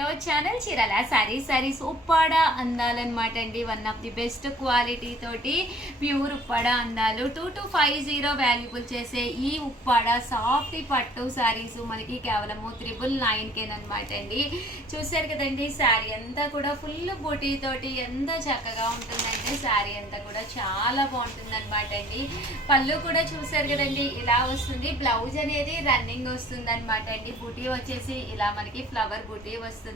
To our channel Chirala saris Uppada అందాలన్నమాట అండి. One of the best quality తోటి ప్యూర్ ఉప్పాడ అందాలు 2250 వాల్యుబుల్ చేసే ఈ ఉప్పాడ సాఫ్ట్ పట్టు సారీస్ మనకి కేవలము 999 అనమాట అండి. చూసారు కదండి, శారీ అంతా కూడా ఫుల్ బూటీ తోటి ఎంత చక్కగా ఉంటుందంటే శారీ అంతా కూడా చాలా బాగుంటుంది అనమాట అండి. పళ్ళు కూడా చూసారు కదండి, ఇలా వస్తుంది. బ్లౌజ్ అనేది రన్నింగ్ వస్తుంది అనమాట అండి. బూటీ వచ్చేసి ఇలా మనకి ఫ్లవర్ బూటీ వస్తుంది.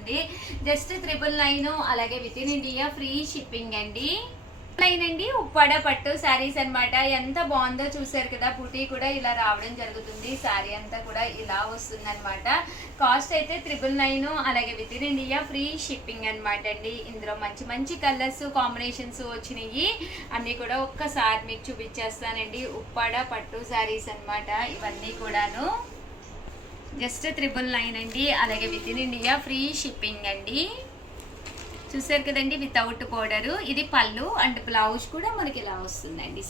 జస్ట్ 999, అలాగే with in India free shipping అండి. అండి ఉప్పాడ పట్టు శారీస్ అనమాట. ఎంత బాగుందో చూసారు కదా, బూటీ కూడా ఇలా రావడం జరుగుతుంది. శారీ అంతా కూడా ఇలా వస్తుంది అనమాట. కాస్ట్ అయితే 999, అలాగే with in India free shipping అనమాట అండి. ఇందులో మంచి మంచి కలర్స్ కాంబినేషన్స్ వచ్చినాయి. అన్నీ కూడా ఒక్కసారి మీకు చూపించేస్తానండి. ఉప్పాడ పట్టు శారీస్ అనమాట ఇవన్నీ కూడాను. జస్ట్ 999 అండి, అలాగే with in India free shipping అండి. చూసారు కదండి, వితౌట్ బోర్డర్. ఇది పళ్ళు అండ్ బ్లౌజ్ కూడా మనకి ఇలా వస్తుందండి.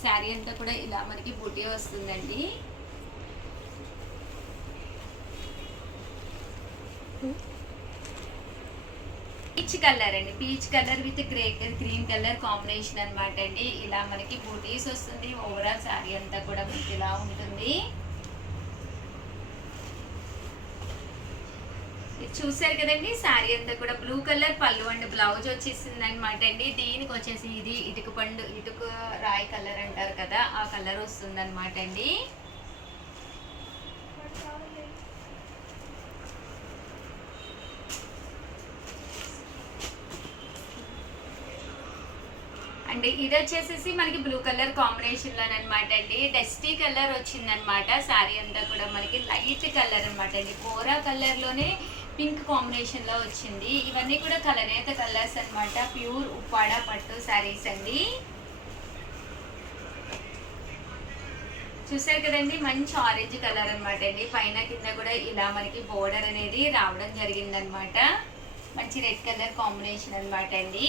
శారీ అంతా కూడా ఇలా మనకి బూటీ వస్తుందండి. పీచ్ కలర్ అండి, peach colour with green colour combination అనమాట అండి. ఇలా మనకి బూటీస్ వస్తుంది. ఓవరాల్ శారీ అంతా కూడా మనకి ఇలా ఉంటుంది. చూసారు కదండి, శారీ అంతా కూడా బ్లూ కలర్ పళ్ళు అండ్ బ్లౌజ్ వచ్చేసింది అనమాట అండి. దీనికి వచ్చేసి ఇది ఇటుక రాయి కలర్ అంటారు కదా, ఆ కలర్ వస్తుంది అనమాట అండి. అండ్ ఇది వచ్చేసేసి మనకి బ్లూ కలర్ కాంబినేషన్ లోనమాట అండి. డస్టీ కలర్ వచ్చిందనమాట. శారీ అంతా కూడా మనకి లైట్ కలర్ అనమాట అండి. కోరా కలర్ లోనే పింక్ కాంబినేషన్ లో వచ్చింది. ఇవన్నీ కూడా కలనేత కలర్స్ అనమాట. ప్యూర్ ఉప్పాడ పట్టు శారీస్ అండి. చూసారు కదండి, మంచి ఆరెంజ్ కలర్ అనమాట అండి. పైన కింద కూడా ఇలా మనకి బోర్డర్ అనేది రావడం జరిగిందనమాట. మంచి రెడ్ కలర్ కాంబినేషన్ అనమాట అండి.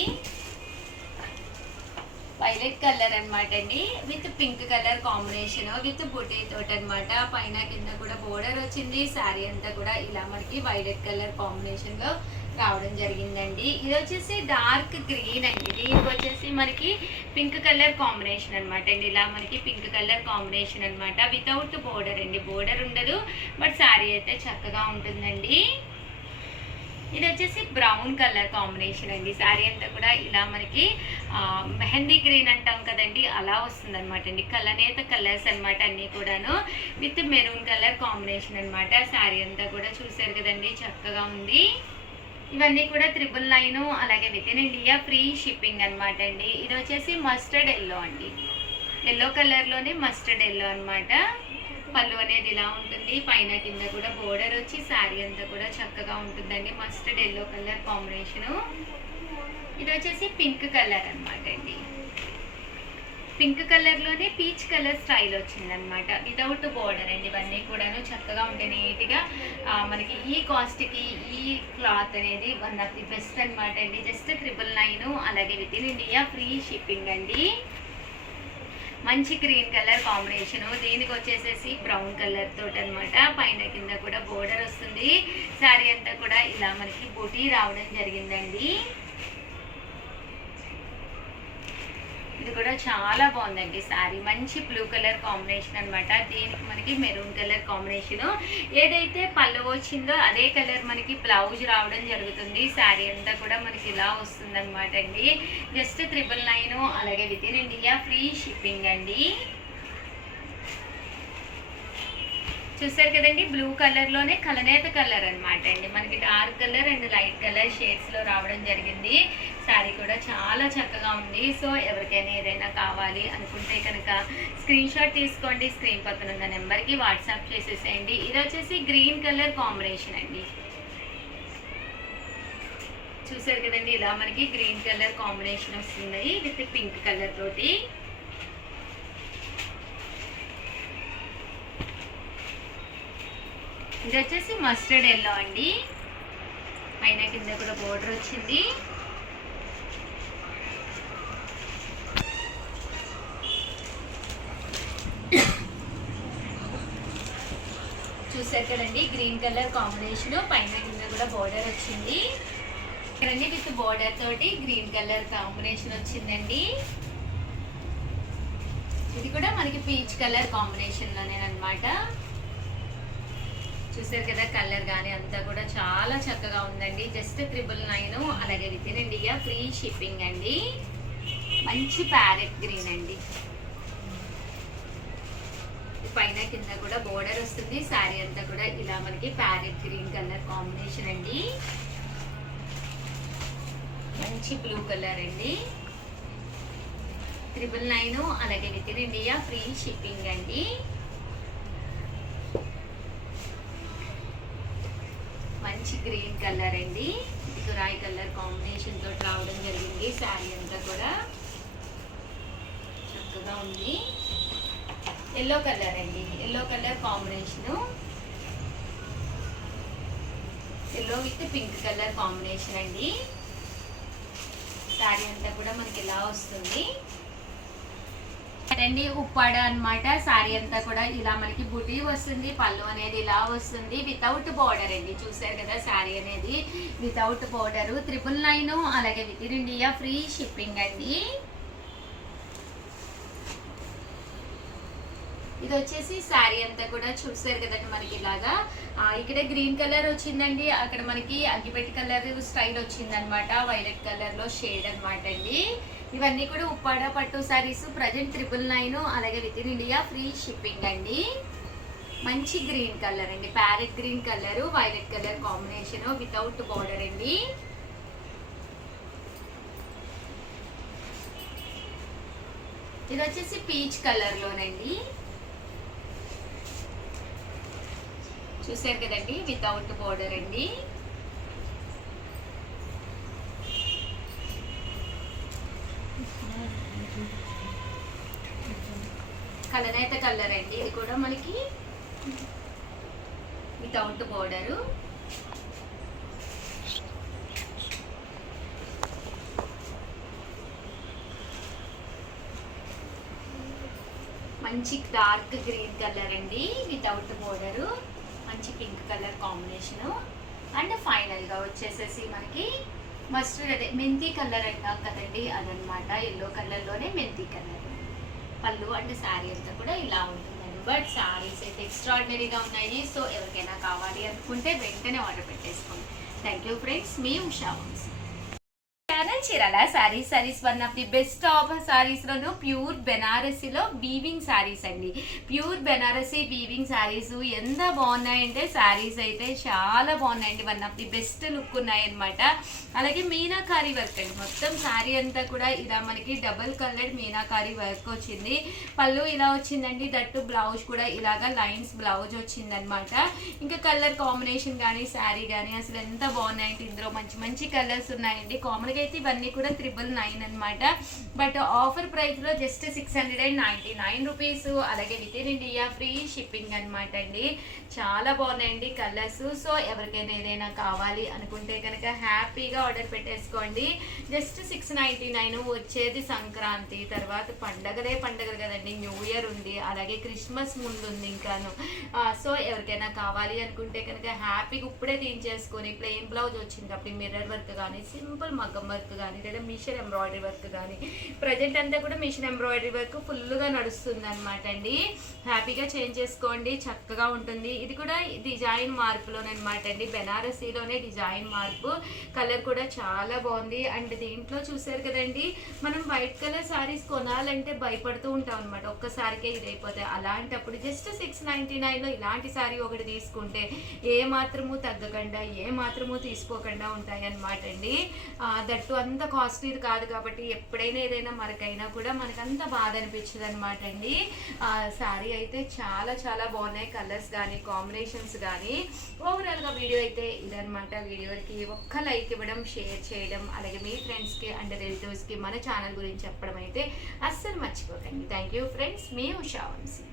వైలెట్ కలర్ అనమాట అండి, with pink colour combination with booti తోటి అనమాట. పైన కింద కూడా బోర్డర్ వచ్చింది. శారీ అంతా కూడా ఇలా మనకి వైలెట్ కలర్ కాంబినేషన్ లో రావడం జరిగిందండి. ఇది వచ్చేసి డార్క్ గ్రీన్ అండి. దీనికి వచ్చేసి మనకి పింక్ కలర్ కాంబినేషన్ అనమాట అండి. ఇలా మనకి పింక్ కలర్ కాంబినేషన్ అనమాట. వితౌట్ బోర్డర్ అండి, బోర్డర్ ఉండదు, బట్ శారీ అయితే చక్కగా ఉంటుందండి. ఇది వచ్చేసి బ్రౌన్ కలర్ కాంబినేషన్ అండి. శారీ అంతా కూడా ఇలా మనకి మెహందీ గ్రీన్ అంటాం కదండి, అలా వస్తుంది అనమాట అండి. కలనేత కలర్స్ అనమాట అన్నీ కూడాను, విత్ మెరూన్ కలర్ కాంబినేషన్ అనమాట. శారీ అంతా కూడా చూసారు కదండి, చక్కగా ఉంది. ఇవన్నీ కూడా 999, అలాగే with in India free shipping అనమాట అండి. ఇది వచ్చేసి మస్టర్డ్ ఎల్లో అండి. ఎల్లో కలర్లోనే మస్టర్డ్ ఎల్లో అనమాట. పళ్ళు అనేది ఇలా ఉంటుంది. పైన కింద కూడా బోర్డర్ వచ్చి శారీ అంతా కూడా చక్కగా ఉంటుందండి. Mustard yellow colour combination. ఇది వచ్చేసి పింక్ కలర్ అనమాట అండి. పింక్ కలర్లోనే పీచ్ కలర్ స్టైల్ వచ్చిందనమాట. వితౌట్ బోర్డర్ అండి. ఇవన్నీ కూడాను చక్కగా ఉంటాయి నీట్గా. మనకి ఈ కాస్ట్కి ఈ క్లాత్ అనేది వన్ ఆఫ్ ది బెస్ట్ అనమాట అండి. జస్ట్ 999, అలాగే with in India free shipping అండి. మంచి గ్రీన్ కలర్ కాంబినేషన్. దీనికి వచ్చేసేసి బ్రౌన్ కలర్ తోటి అనమాట. పైన కింద కూడా బోర్డర్ వస్తుంది. శారీ అంతా కూడా ఇలా మనకి బూటీ రావడం జరిగిందండి. ఇది కూడా చాలా బాగుందండి శారీ. మంచి బ్లూ కలర్ కాంబినేషన్ అనమాట. దీనికి మనకి మెరూన్ కలర్ కాంబినేషన్. ఏదైతే పళ్ళు వచ్చిందో అదే కలర్ మనకి బ్లౌజ్ రావడం జరుగుతుంది. శారీ అంతా కూడా మనకి ఇలా వస్తుంది అనమాట అండి. జస్ట్ 999, అలాగే with in India free shipping అండి. చూసారు కదండి, బ్లూ కలర్లోనే కలనేత కలర్ అనమాట అండి. మనకి dark colour and light colour షేడ్స్లో రావడం జరిగింది. శారీ కూడా చాలా చక్కగా ఉంది. సో ఎవరికైనా ఏదైనా కావాలి అనుకుంటే కనుక స్క్రీన్ షాట్ తీసుకోండి. స్క్రీన్ పక్కన ఉన్న నెంబర్కి వాట్సాప్ చేసేసేయండి. ఇది వచ్చేసి గ్రీన్ కలర్ కాంబినేషన్ అండి. చూసారు కదండి, ఇలా మనకి గ్రీన్ కలర్ కాంబినేషన్ వస్తుంది విత్ పింక్ కలర్ తోటి. ఇది వచ్చేసి మస్టర్డ్ ఎల్లో అండి. పైన కింద కూడా బోర్డర్ వచ్చింది. చూసారు చూసారు కదండి, గ్రీన్ కలర్ కాంబినేషన్, పైన కింద కూడా బోర్డర్ వచ్చింది కదండి. విత్ బోర్డర్ తోటి గ్రీన్ కలర్ కాంబినేషన్ వచ్చిందండి. ఇది కూడా మనకి పీచ్ కలర్ కాంబినేషన్ లోనే అన్నమాట. చూసారు కదా, కలర్ కానీ అంతా కూడా చాలా చక్కగా ఉందండి. జస్ట్ 999, అలాగే with in India free shipping అండి. మంచి ప్యారెట్ గ్రీన్ అండి. పైన కింద కూడా బోర్డర్ వస్తుంది. శారీ అంతా కూడా ఇలా మనకి ప్యారెట్ గ్రీన్ కలర్ కాంబినేషన్ అండి. మంచి బ్లూ కలర్ అండి. 999, అలాగే with in India free shipping అండి. మంచి గ్రీన్ కలర్ అండి. ఇది రాయి కలర్ కాంబినేషన్ తోటి రావడం జరిగింది. శారీ అంతా కూడా చక్కగా ఉంది. ఎల్లో కలర్ అండి, yellow colour combination, yellow with pink colour combination అండి. శారీ అంతా కూడా మనకి ఇలా వస్తుంది అండి. ఉప్పాడ అన్నమాట. శారీ అంతా కూడా ఇలా మనకి బుటీ వస్తుంది. పళ్ళు అనేది ఇలా వస్తుంది వితౌట్ బోర్డర్ అండి. చూసారు కదా, శారీ అనేది వితౌట్ బోర్డర్. 999, అలాగే with in India free shipping అండి. ఇది వచ్చేసి శారీ అంతా కూడా చూసారు కదండి మనకి ఇలాగా. ఇక్కడ గ్రీన్ కలర్ వచ్చిందండి, అక్కడ మనకి అగ్గిపెట్టి కలర్ స్టైల్ వచ్చింది అనమాట. వైలెట్ కలర్ లో షేడ్ అనమాట అండి. ఇవన్నీ కూడా ఉప్పాడ పట్టు శారీస్. ప్రజెంట్ 999, అలాగే with in India free shipping అండి. మంచి గ్రీన్ కలర్ అండి, parrot green colour, violet colour combination without border అండి. ఇది వచ్చేసి పీచ్ కలర్ లోనండి. చూసారు కదండి, వితౌట్ బోర్డర్ అండి. కలర్ అయితే కలర్ అండి. ఇది కూడా మనకి వితౌట్ బోర్డరు. మంచి డార్క్ గ్రీన్ కలర్ అండి, వితౌట్ బోర్డరు. మంచి పింక్ కలర్ కాంబినేషను. అండ్ ఫైనల్గా వచ్చేసేసి మనకి మస్టర్డ్, అదే మెంతి కలర్ అంటాం కదండి, అదనమాట. ఎల్లో కలర్లోనే మెంతి కలర్. పళ్ళు అండ్ శారీ అంతా కూడా ఇలా ఉంటుందండి. బట్ శారీస్ అయితే ఎక్స్ట్రాడినరీగా ఉన్నాయి. సో ఎవరికైనా కావాలి అనుకుంటే వెంటనే ఆర్డర్ పెట్టేసుకోండి. థ్యాంక్ యూ ఫ్రెండ్స్, మీ Usha Vamshi. Chirala saris one of the best of saris లోను ప్యూర్ బెనారసీలో వీవింగ్ సారీస్ అండి. ప్యూర్ బెనారసీ వీవింగ్ సారీస్ ఎంత బాగున్నాయంటే సారీస్ అయితే చాలా బాగున్నాయండి. One of the best look ఉన్నాయన్నమాట. అలాగే మీనాకారి వర్క్ అండి. మొత్తం శారీ అంతా కూడా ఇలా మనకి డబుల్ కలర్ మీనాకారి వర్క్ వచ్చింది. పళ్ళు ఇలా వచ్చిందండి. దట్టు బ్లౌజ్ కూడా ఇలాగా లైన్స్ బ్లౌజ్ వచ్చింది అనమాట. ఇంకా కలర్ కాంబినేషన్ కానీ శారీ కానీ అసలు ఎంత బాగున్నాయంటే ఇందులో మంచి మంచి కలర్స్ ఉన్నాయండి. కామన్గా అయితే ఇవన్నీ కూడా 999 అనమాట. బట్ ఆఫర్ ప్రైస్ లో జస్ట్ 699 రూపీస్. అలాగే with in India free shipping అనమాట అండి. చాలా బాగున్నాయండి కలర్స్. సో ఎవరికైనా ఏదైనా కావాలి అనుకుంటే కనుక హ్యాపీగా ఆర్డర్ పెట్టేసుకోండి. జస్ట్ 699. వచ్చేది సంక్రాంతి తర్వాత పండగలు కదండి. న్యూ ఇయర్ ఉంది, అలాగే క్రిస్మస్ ముందు ఉంది ఇంకాను. సో ఎవరికైనా కావాలి అనుకుంటే కనుక హ్యాపీగా ఇప్పుడే తీయించేసుకొని ప్లెయిన్ బ్లౌజ్ వచ్చింది కాబట్టి మిర్రర్ వర్క్ కానీ సింపుల్ మగ్గం వర్క్ కానీ లేదా మిషన్ ఎంబ్రాయిడరీ వర్క్ కానీ ప్రజెంట్ అంతా కూడా మిషన్ ఎంబ్రాయిడరీ వర్క్ ఫుల్గా నడుస్తుంది అనమాట అండి. హ్యాపీగా చేంజ్ చేసుకోండి, చక్కగా ఉంటుంది. ఇది కూడా డిజైన్ మార్పులోనమాట అండి. బెనారసీలోనే డిజైన్ మార్పు. కలర్ కూడా చాలా బాగుంది. అండ్ దీంట్లో చూసారు కదండి, మనం వైట్ కలర్ శారీస్ కొనాలంటే భయపడుతూ ఉంటాం అనమాట. ఒక్కసారికే ఇది అయిపోతాయి. అలాంటప్పుడు జస్ట్ 699లో ఇలాంటి శారీ ఒకటి తీసుకుంటే ఏ మాత్రము తగ్గకుండా ఏ మాత్రము తీసుకోకుండా ఉంటాయి అనమాట అండి. దట్టు అంత కాస్ట్లీ కాదు కాబట్టి ఎప్పుడైనా ఏదైనా మనకైనా కూడా మనకంత బాధ అనిపించదు అనమాట అండి. శారీ అయితే చాలా చాలా బాగున్నాయి. కలర్స్ కానీ కాంబినేషన్స్ కానీ ఓవరాల్గా వీడియో అయితే ఇదనమాట. వీడియోకి ఒక్క లైక్ ఇవ్వడం, షేర్ చేయడం, అలాగే మీ ఫ్రెండ్స్కి అండ్ రిలేటివ్స్కి మన ఛానల్ గురించి చెప్పడం అయితే అస్సలు మర్చిపోకండి. థ్యాంక్ యూ ఫ్రెండ్స్, మీ ఉషా వంశీ.